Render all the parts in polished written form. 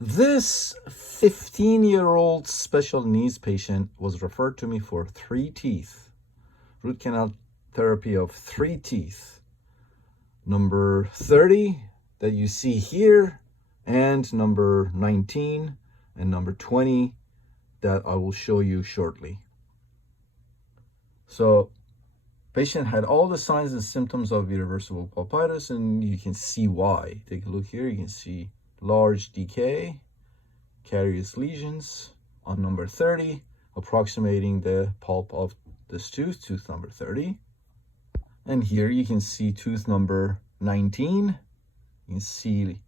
This 15-year-old special needs patient was referred to me for 3 teeth, root canal therapy of 3 teeth. Number 30 that you see here, and number 19 and number 20 that I will show you shortly. So patient had all the signs and symptoms of irreversible pulpitis, and you can see why. Take a look here. You can see large decay, carious lesions on number 30, approximating the pulp of this tooth, tooth number 30. And here you can see tooth number 19. You can see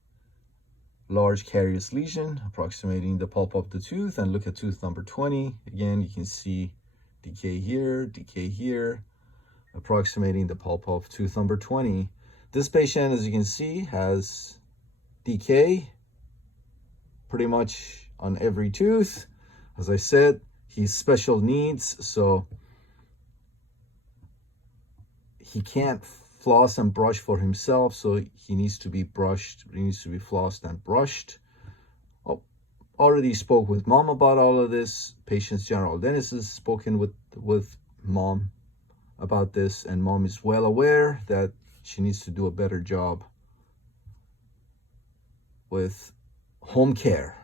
large carious lesion approximating the pulp of the tooth. And look at tooth number 20. Again, you can see decay here, approximating the pulp of tooth number 20. This patient, as you can see, has decay pretty much on every tooth. As I said, he's special needs, so he can't floss and brush for himself, so he needs to be brushed. He needs to be flossed and brushed. Already spoke with mom about all of this. Patient's general dentist has spoken with mom about this, and mom is well aware that she needs to do a better job with home care.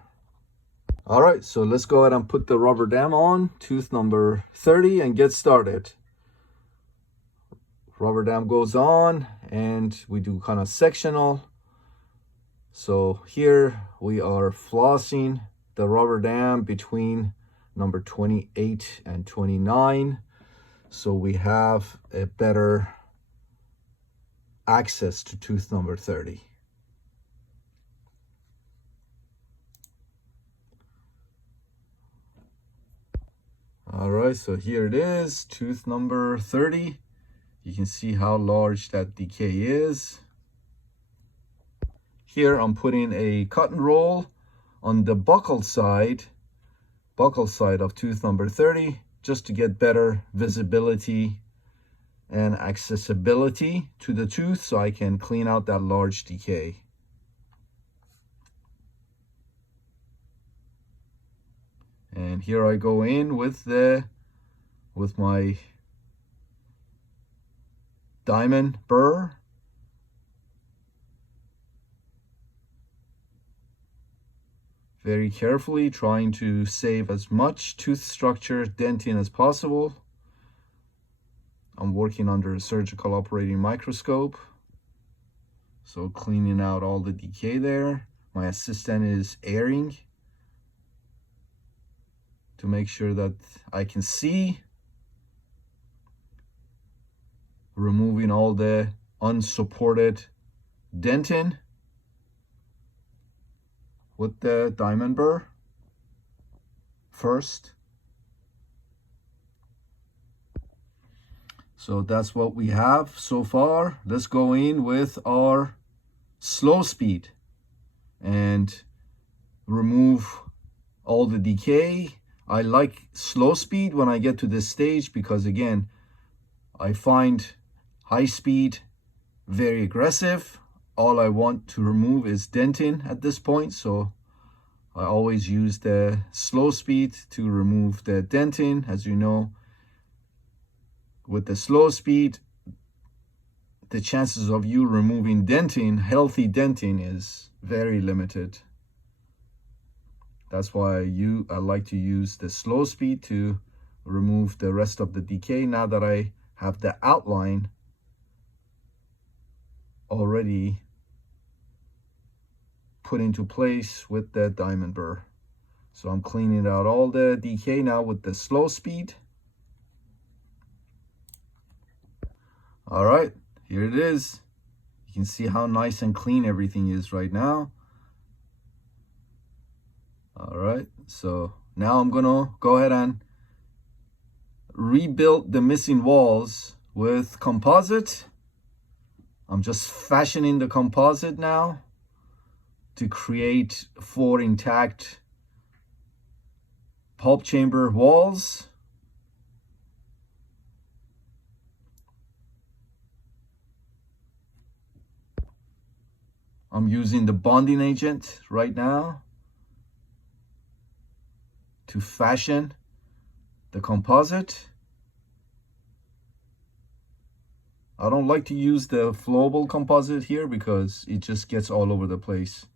All right, so let's go ahead and put the rubber dam on tooth number 30 and get started. Rubber dam goes on and we do kind of sectional. So here we are flossing the rubber dam between number 28 and 29. So we have a better access to tooth number 30. All right, so here it is, tooth number 30. You can see how large that decay is. Here I'm putting a cotton roll on the buccal side of tooth number 30, just to get better visibility and accessibility to the tooth, so I can clean out that large decay. And here I go in with my diamond burr. Very carefully, trying to save as much tooth structure dentin as possible. I'm working under a surgical operating microscope, so cleaning out all the decay there. My assistant is airing to make sure that I can see, removing all the unsupported dentin with the diamond burr first. So that's what we have so far. Let's go in with our slow speed and remove all the decay. I like slow speed when I get to this stage because, again, I find high speed very aggressive. All I want to remove is dentin at this point, so I always use the slow speed to remove the dentin. As you know, with the slow speed, the chances of you removing dentin, healthy dentin, is very limited. That's why I like to use the slow speed to remove the rest of the decay. Now that I have the outline already put into place with the diamond burr. So I'm cleaning out all the decay now with the slow speed. All right, here it is. You can see how nice and clean everything is right now. All right, so now I'm gonna go ahead and rebuild the missing walls with composite. I'm just fashioning the composite now to create 4 intact pulp chamber walls. I'm using the bonding agent right now to fashion the composite. I don't like to use the flowable composite here because it just gets all over the place.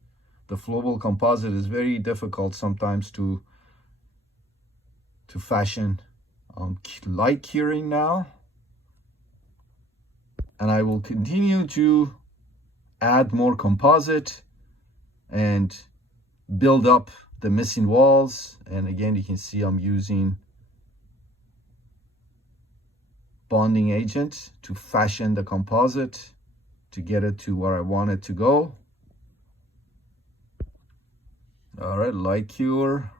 The flowable composite is very difficult sometimes to fashion. Light curing now, and I will continue to add more composite and build up the missing walls. And again, you can see I'm using bonding agent to fashion the composite to get it to where I want it to go. All right, light cure.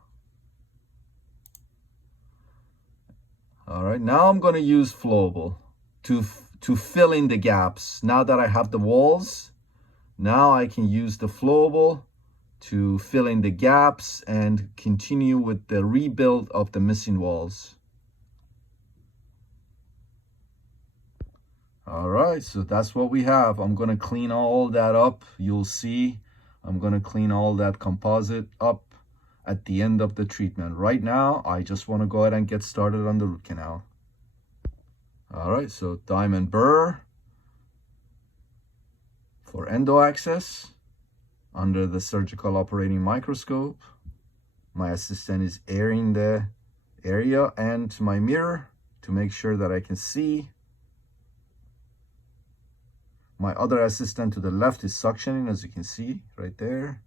All right, now I'm going to use flowable to fill in the gaps. Now that I have the walls, now I can use the flowable to fill in the gaps and continue with the rebuild of the missing walls. All right, so that's what we have. I'm going to clean all that up. You'll see I'm going to clean all that composite up at the end of the treatment. Right now, I just want to go ahead and get started on the root canal. All right, so diamond burr for endo access under the surgical operating microscope. My assistant is airing the area and my mirror to make sure that I can see. My other assistant to the left is suctioning, as you can see right there.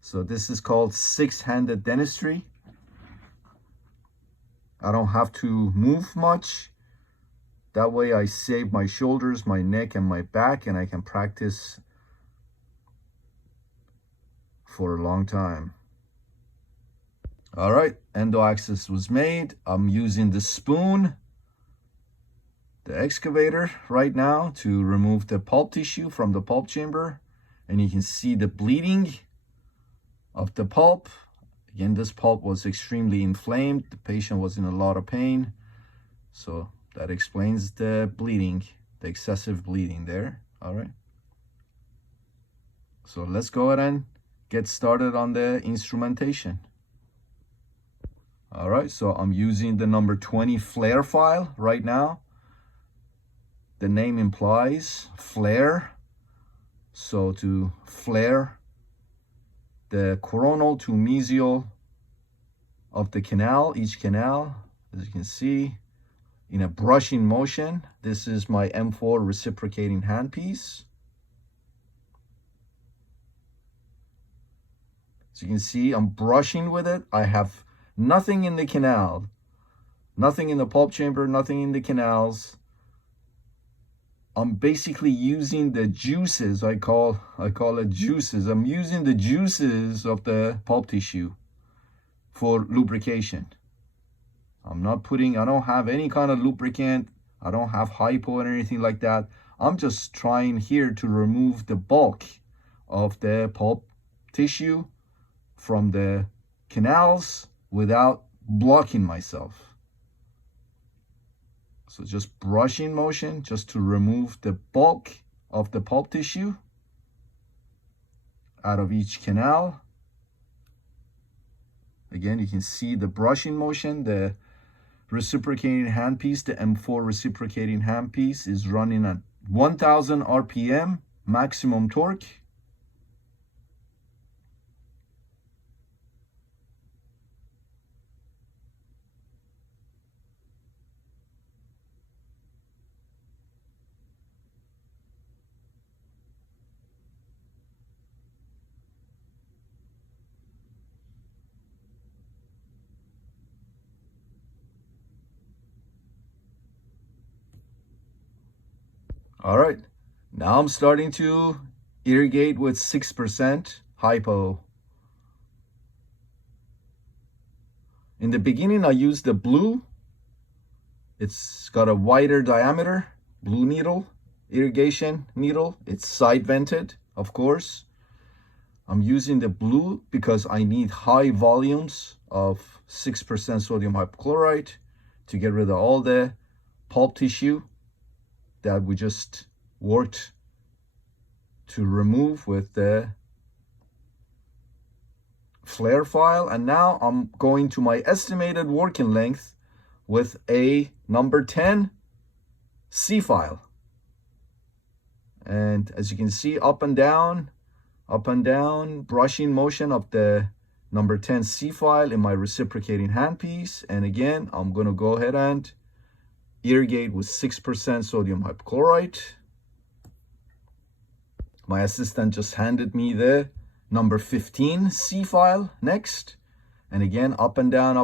So this is called six-handed dentistry. I don't have to move much. That way I save my shoulders, my neck, and my back, and I can practice for a long time. All right, endo access was made. I'm using the spoon, the excavator right now to remove the pulp tissue from the pulp chamber. And you can see the bleeding of the pulp. Again, this pulp was extremely inflamed. The patient was in a lot of pain. So that explains the bleeding, the excessive bleeding there. All right. So let's go ahead and get started on the instrumentation. All right, so I'm using the number 20 flare file right now. The name implies flare. So to flare the coronal to mesial of the canal, each canal, as you can see, in a brushing motion. This is my M4 reciprocating handpiece. As you can see, I'm brushing with it. I have nothing in the canal, nothing in the pulp chamber, nothing in the canals. I'm basically using the juices, I call it juices. I'm using the juices of the pulp tissue for lubrication. I don't have any kind of lubricant. I don't have hypo or anything like that. I'm just trying here to remove the bulk of the pulp tissue from the canals without blocking myself. So just brushing motion just to remove the bulk of the pulp tissue out of each canal. Again, you can see the brushing motion. The reciprocating handpiece, the M4 reciprocating handpiece, is running at 1000 RPM maximum torque. All right, now I'm starting to irrigate with 6% hypo. In the beginning, I used the blue. It's got a wider diameter, blue needle, irrigation needle. It's side vented, of course. I'm using the blue because I need high volumes of 6% sodium hypochlorite to get rid of all the pulp tissue that we just worked to remove with the flare file, and now I'm going to my estimated working length with a number 10 C file. And as you can see, up and down, brushing motion of the number 10 C file in my reciprocating handpiece. And again, I'm going to go ahead and irrigate with 6% sodium hypochlorite. My assistant just handed me the number 15 C file next. And again, up and down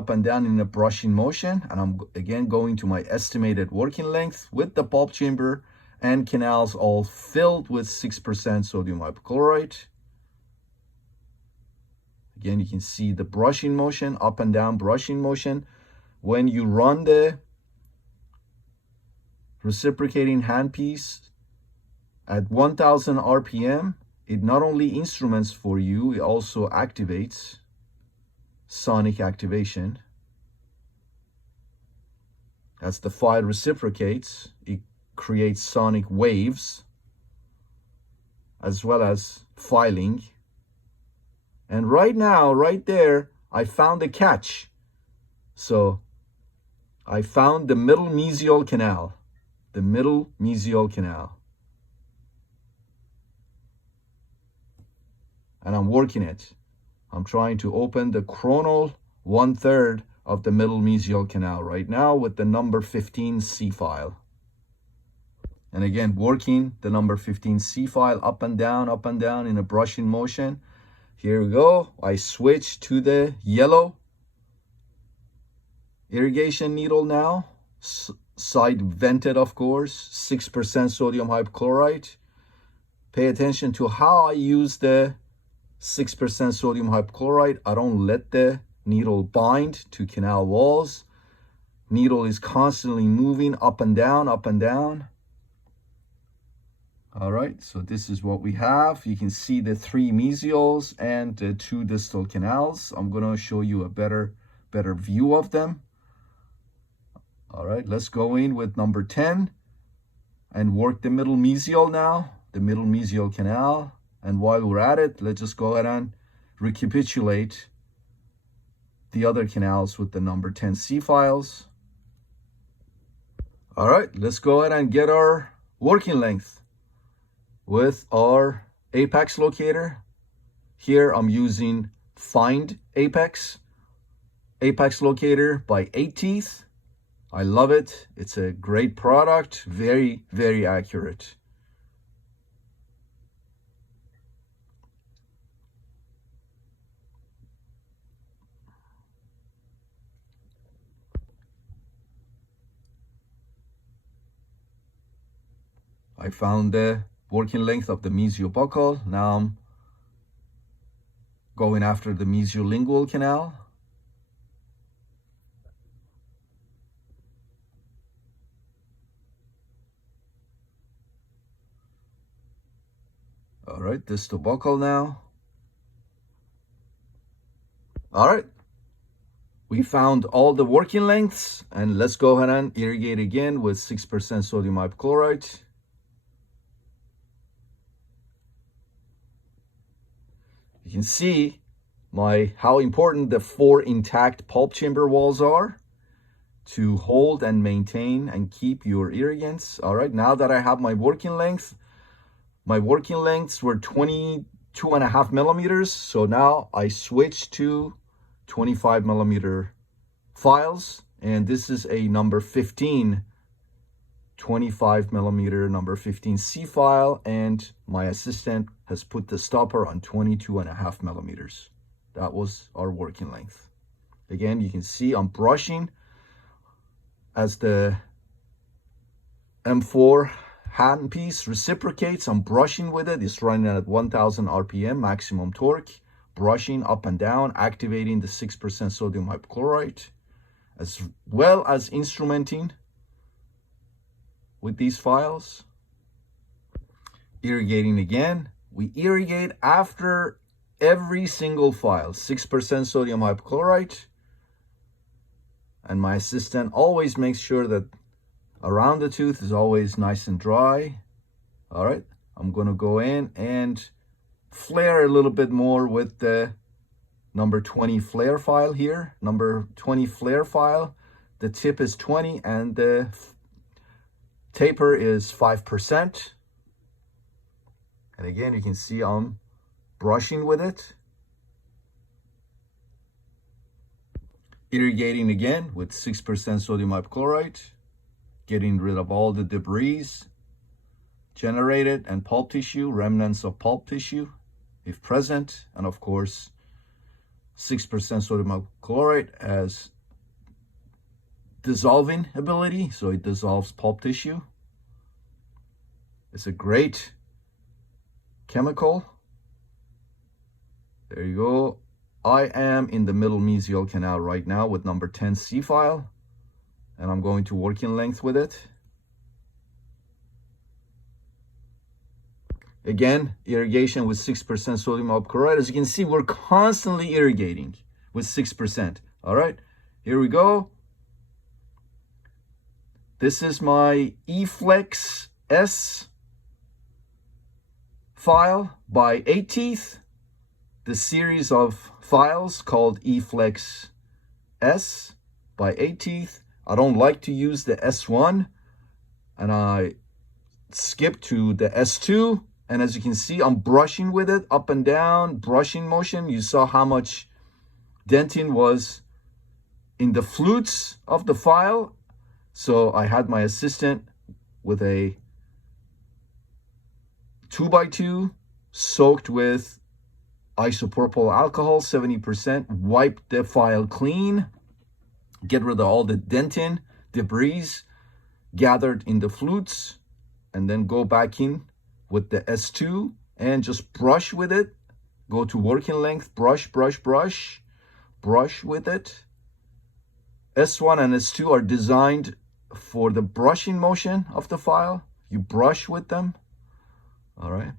in a brushing motion. And I'm again going to my estimated working length with the pulp chamber and canals all filled with 6% sodium hypochlorite. Again, you can see the brushing motion, up and down brushing motion. When you run the reciprocating handpiece at 1000 RPM, it not only instruments for you, it also activates sonic activation. As the file reciprocates, it creates sonic waves as well as filing. And right now, right there, I found a catch. So I found the middle mesial canal, the middle mesial canal. And I'm working it. I'm trying to open the coronal 1/3 of the middle mesial canal right now with the number 15 C file. And again, working the number 15 C file up and down in a brushing motion. Here we go. I switch to the yellow irrigation needle now. Side vented, of course, 6% sodium hypochlorite. Pay attention to how I use the 6% sodium hypochlorite. I don't let the needle bind to canal walls. Needle is constantly moving up and down. All right, so this is what we have. You can see the 3 mesials and the 2 distal canals. I'm gonna show you a better view of them. All right, let's go in with number 10 and work the middle mesial now, the middle mesial canal. And while we're at it, let's just go ahead and recapitulate the other canals with the number 10 C files. All right, let's go ahead and get our working length with our apex locator. Here I'm using Find Apex locator by 8 Teeth. I love it. It's a great product, very, very accurate. I found the working length of the mesiobuccal. Now I'm going after the mesiolingual canal. All right, distal buccal now. All right, we found all the working lengths, and let's go ahead and irrigate again with 6% sodium hypochlorite. You can see how important the 4 intact pulp chamber walls are to hold and maintain and keep your irrigants. All right, now that I have my working lengths were 22.5 millimeters. So now I switch to 25 millimeter files, and this is a number 15 25 millimeter number 15 C file, and my assistant has put the stopper on 22.5 millimeters. That was our working length. Again, you can see I'm brushing as the M4 handpiece reciprocates. I'm brushing with it. It's running at 1000 RPM maximum torque, brushing up and down, activating the 6% sodium hypochlorite, as well as instrumenting with these files. Irrigating again. We irrigate after every single file, 6% sodium hypochlorite. And my assistant always makes sure that around the tooth is always nice and dry. All right, I'm gonna go in and flare a little bit more with the number 20 flare file here, number 20 flare file. The tip is 20 and the taper is 5%. And again, you can see I'm brushing with it. Irrigating again with 6% sodium hypochlorite, getting rid of all the debris generated and pulp tissue, remnants of pulp tissue if present, and of course 6% sodium hypochlorite has dissolving ability, so it dissolves pulp tissue. It's a great chemical. There you go. I am in the middle mesial canal right now with number 10 C file, and I'm going to working length with it. Again, irrigation with 6% sodium hypochlorite. As you can see, we're constantly irrigating with 6%. All right, here we go. This is my eFlex S file by 8 Teeth. The series of files called eFlex S by 8 Teeth. I don't like to use the S1, and I skip to the S2. And as you can see, I'm brushing with it up and down, brushing motion. You saw how much dentin was in the flutes of the file. So I had my assistant with a 2x2 soaked with isopropyl alcohol, 70%, wipe the file clean, get rid of all the dentin, debris gathered in the flutes, and then go back in with the S2 and just brush with it. Go to working length, brush, brush, brush, brush with it. S1 and S2 are designed for the brushing motion of the file. You brush with them. All right.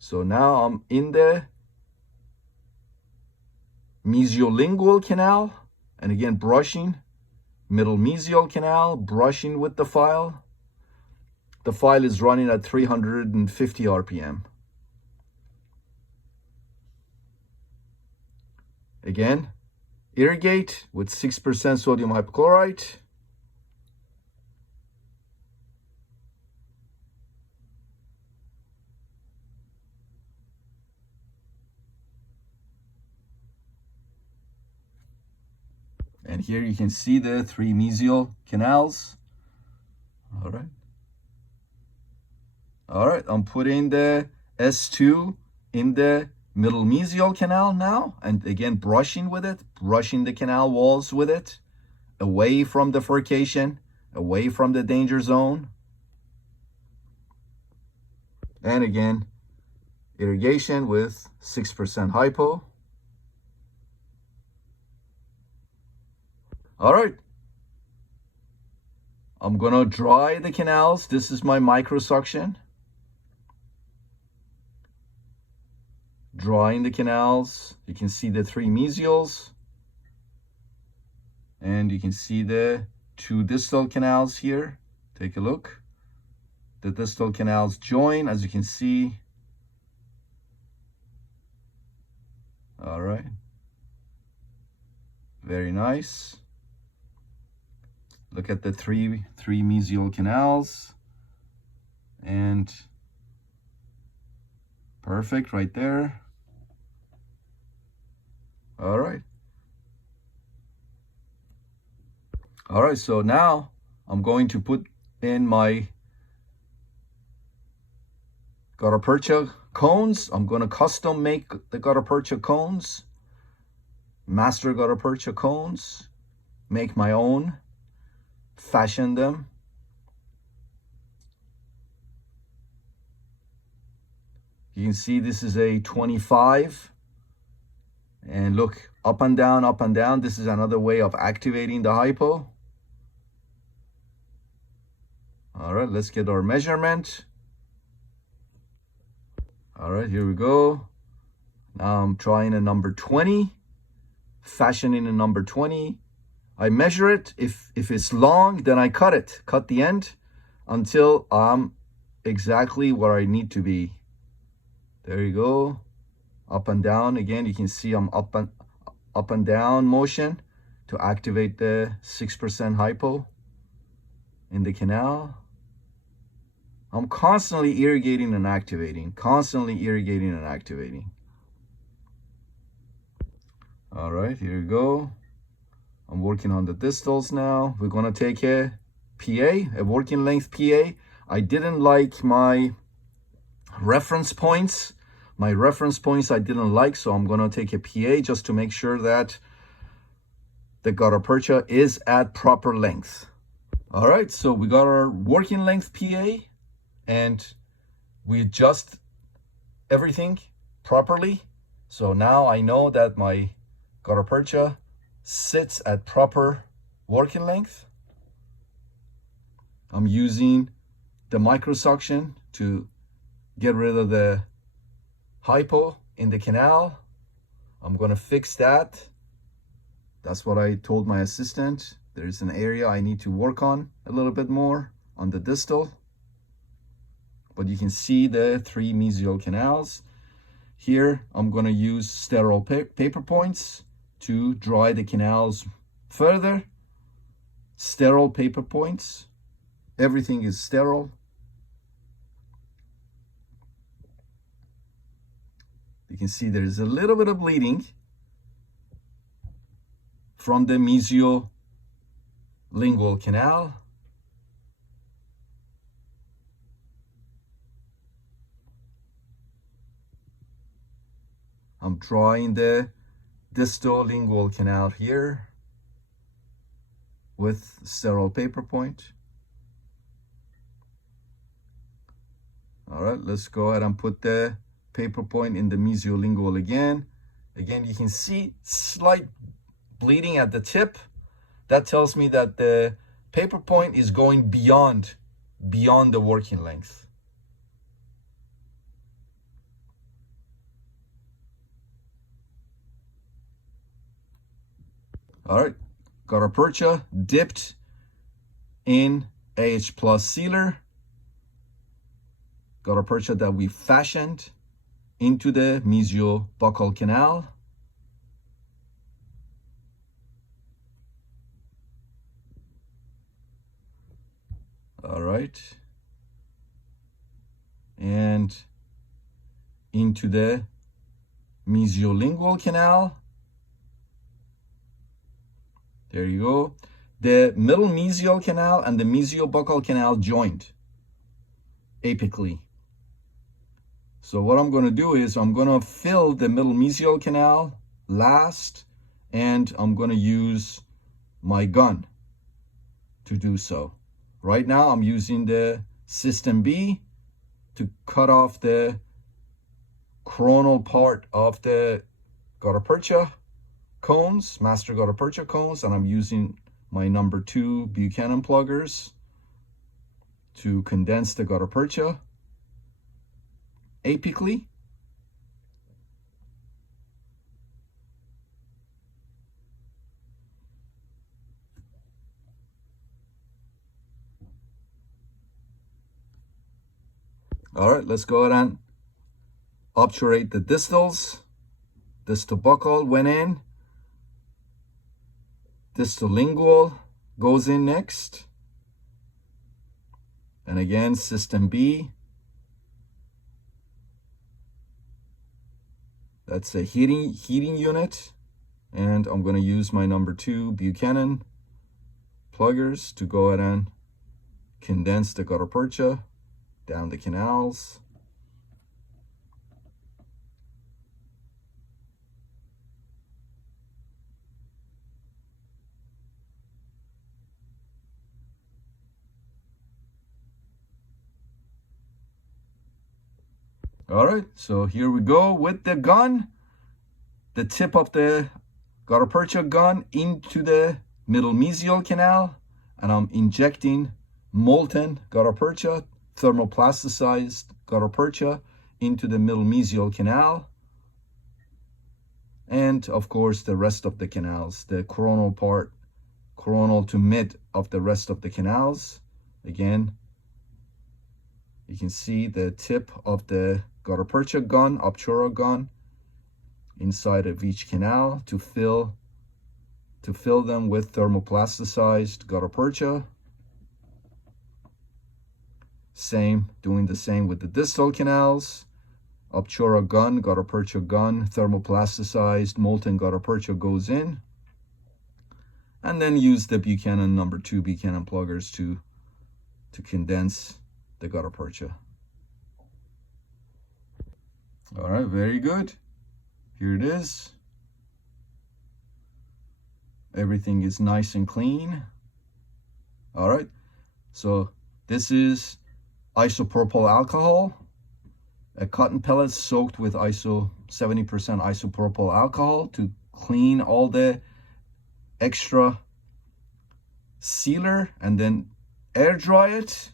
So now I'm in the mesiolingual canal, and again brushing, middle mesial canal, brushing with the file. The file is running at 350 RPM. Again, irrigate with 6% sodium hypochlorite. And here you can see the 3 mesial canals. All right. All right, I'm putting the S2 in the middle mesial canal now. And again, brushing with it, brushing the canal walls with it, away from the furcation, away from the danger zone. And again, irrigation with 6% hypo. All right, I'm gonna dry the canals. This is my microsuction. Drying the canals. You can see the 3 mesials, and you can see the 2 distal canals here. Take a look. The distal canals join, as you can see. All right, very nice. Look at the three mesial canals, and perfect right there. All right. All right, so now I'm going to put in my gutta percha cones. I'm going to custom make the gutta percha cones, master gutta percha cones, make my own, fashion them. You can see this is a 25, and look, up and down, up and down. This is another way of activating the hypo. All right, let's get our measurement. All right, here we go. Now I'm trying a number 20, fashioning a number 20. I measure it. If it's long, then I cut it, cut the end until I'm exactly where I need to be. There you go. Up and down. Again, you can see I'm up up and down motion to activate the 6% hypo in the canal. I'm constantly irrigating and activating, All right, here we go. I'm working on the distals now. We're gonna take a PA, a working length PA. I didn't like my reference points. I didn't like, so I'm gonna take a PA just to make sure that the gutta percha is at proper length. All right, so we got our working length PA and we adjust everything properly. So now I know that my gutta percha sits at proper working length. I'm using the microsuction to get rid of the hypo in the canal. I'm gonna fix that. That's what I told my assistant. There's an area I need to work on a little bit more on the distal. But you can see the 3 mesial canals. Here, I'm gonna use sterile paper points to dry the canals further. Sterile paper points. Everything is sterile. You can see there's a little bit of bleeding from the mesiolingual canal. I'm drawing the distal lingual canal here with sterile paper point. All right, let's go ahead and put the paper point in the mesiolingual again. Again, you can see slight bleeding at the tip. That tells me that the paper point is going beyond the working length. All right, gutta percha dipped in AH plus sealer. Gutta percha that we fashioned into the mesiobuccal canal. All right. And into the mesiolingual canal. There you go. The middle mesial canal and the mesiobuccal canal joined apically. So what I'm going to do is I'm going to fill the middle mesial canal last, and I'm going to use my gun to do so. Right now I'm using the System B to cut off the coronal part of the gutta percha cones, master gutta percha cones, and I'm using my number 2 Buchanan pluggers to condense the gutta percha apically. All right, let's go ahead and obturate the distals. Distal buccal went in. Distal lingual goes in next. And again, System B. That's a heating unit. And I'm going to use my number 2 Buchanan pluggers to go ahead and condense the gutta percha down the canals. All right, so here we go with the gun, the tip of the gutta percha gun into the middle mesial canal, and I'm injecting molten gutta percha, thermoplasticized gutta percha into the middle mesial canal. And of course, the rest of the canals, the coronal part, coronal to mid of the rest of the canals. Again, you can see the tip of the gutta percha gun, obtura gun, inside of each canal to fill them with thermoplasticized gutta percha. Doing the same with the distal canals. Obtura gun, gutta percha gun, thermoplasticized molten gutta percha goes in. And then use the Buchanan number 2 Buchanan pluggers to condense the gutta percha. All right, very good. Here it is. Everything is nice and clean. All right, so this is isopropyl alcohol, a cotton pellet soaked with 70% isopropyl alcohol to clean all the extra sealer, and then air dry it.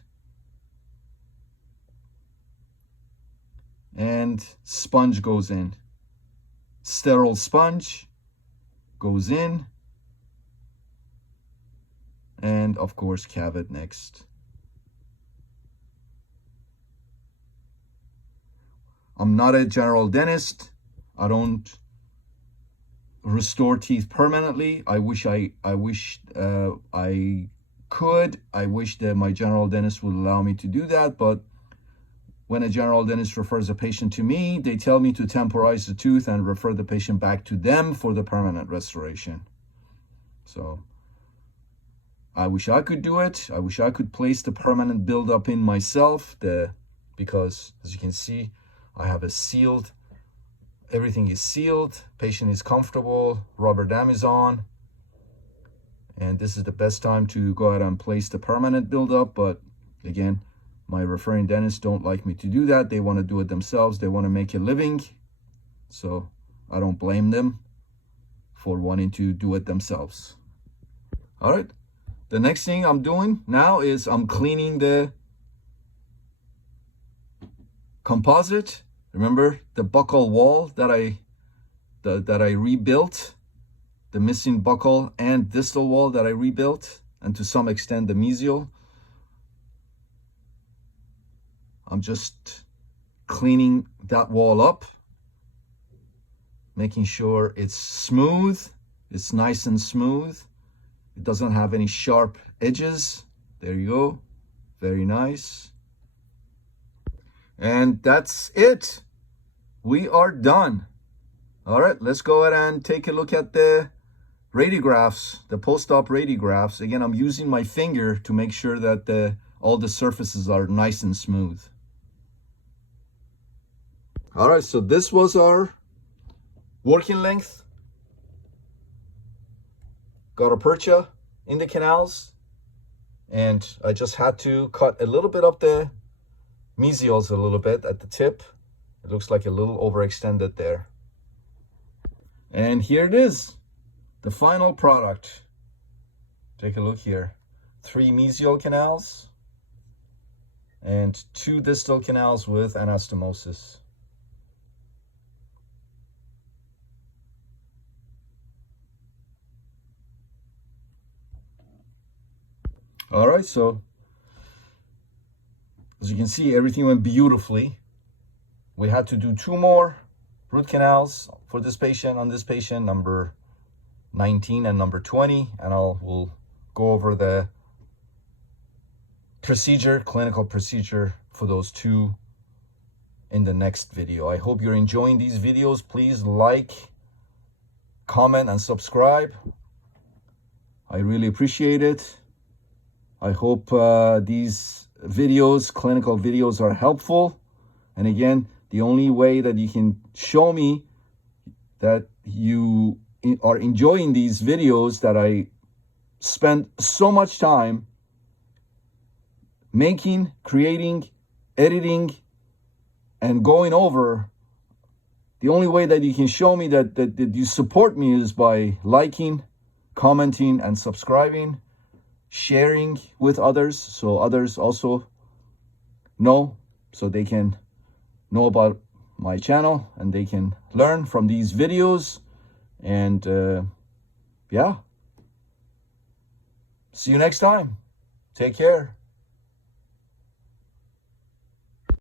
And sponge goes in. Sterile sponge goes in. And of course, cavet next. I'm not a general dentist. I don't restore teeth permanently. I wish I could. I wish that my general dentist would allow me to do that, but when a general dentist refers a patient to me, they tell me to temporize the tooth and refer the patient back to them for the permanent restoration. So I wish I could do it. I wish I could place the permanent buildup in myself, because as you can see, I have a sealed, everything is sealed, patient is comfortable, rubber dam is on, and this is the best time to go ahead and place the permanent buildup. But again, my referring dentists don't like me to do that. They want to do it themselves. They want to make a living. So I don't blame them for wanting to do it themselves. All right. The next thing I'm doing now is I'm cleaning the composite. Remember the buccal wall that I rebuilt, the missing buccal and distal wall that I rebuilt, and to some extent the mesial. I'm just cleaning that wall up, making sure it's smooth, it's nice and smooth. It doesn't have any sharp edges. There you go. Very nice. And that's it. We are done. All right, let's go ahead and take a look at the radiographs, the post-op radiographs. Again, I'm using my finger to make sure that all the surfaces are nice and smooth. All right, so this was our working length gutta percha in the canals, and I just had to cut a little bit of the mesials a little bit at the tip. It looks like a little overextended there. And here it is, the final product. Take a look here. 3 mesial canals and 2 distal canals with anastomosis. All right, so as you can see, everything went beautifully. We had to do 2 more root canals for this patient, on this patient, number 19 and number 20, and we'll go over the procedure, clinical procedure for those 2 in the next video. I hope you're enjoying these videos. Please like, comment, and subscribe. I really appreciate it. I hope these videos, clinical videos, are helpful. And again, the only way that you can show me that you are enjoying these videos that I spend so much time making, creating, editing, and going over, the only way that you can show me that you support me is by liking, commenting, and subscribing, sharing with others, so others also know, so they can know about my channel and they can learn from these videos. And yeah, see you next time. Take care.